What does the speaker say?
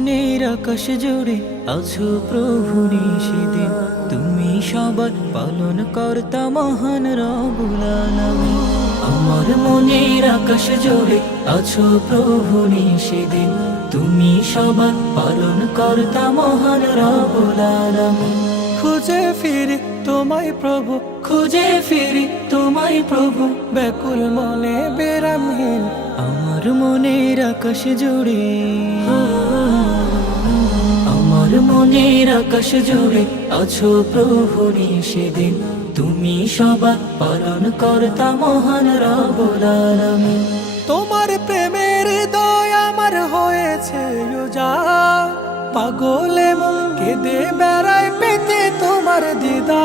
মনের আকাশ জুড়ে আছো প্রভু সেদিন, তুমি সবার পালন কর্তা মহান রব্বুল আলামিন। আমার মনের আকাশ জুড়ে আছো প্রভু সেদিন, তুমি সবার পালন কর্তা মহান রব্বুল আলামিন। খুঁজে ফিরি তোমায় প্রভু, খুঁজে ফিরি তোমায় প্রভু, ব্যাকুল মনে বিরামহীন আমার মনের আকাশ জুড়ে। আমার মনের আকাশ জুড়ে আছো প্রভু সেদিন, তুমি সবার পালন কর্তা মহান রব্বুল আলামিন। তোমার প্রেমের হৃদয় আমার হয়েছে উজাড়, পাগলে মন কেঁদে বেড়ায় পেতে তোমার দিদার।